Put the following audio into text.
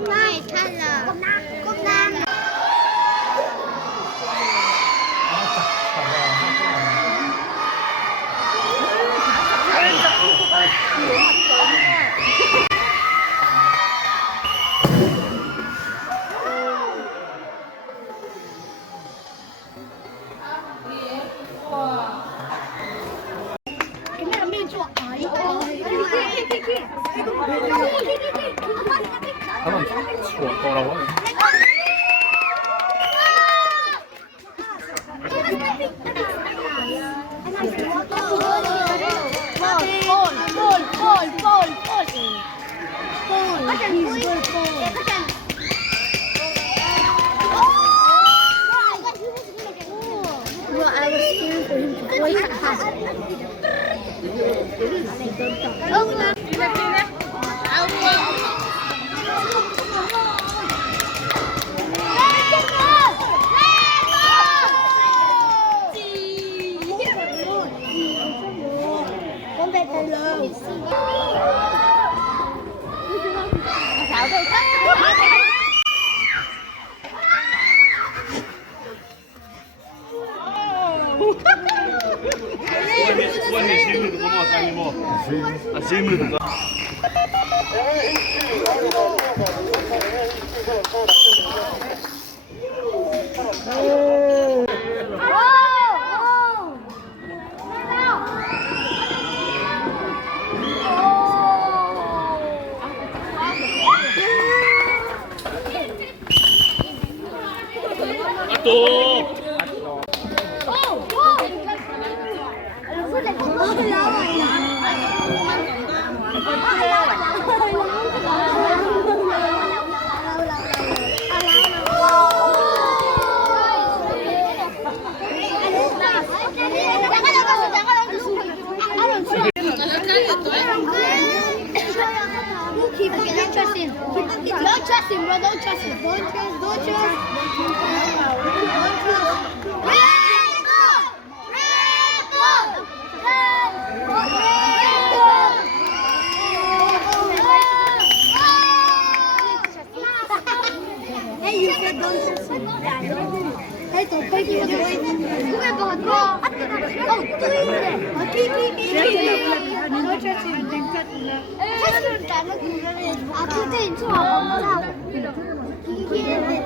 Này thanh là cốc nam. Cái này là mình chuột ấy. 한번 추워 떠라고 하네. Con về từ lương. Xạo tôi thích. 수완이 질문을 듣고 뭐 아니 뭐. 아 질문을 듣고. 또. Don't trust him. Don't trust him, bro. Don't trust him. Don't trust. Don't trust. Don't trust. Redbull! Redbull! Hey, you said don't trust him. Hey, don't take it. Come here, bro. Oh, do it. Don't trust him. 아, 그때 인초 안 먹는다고. 이게 내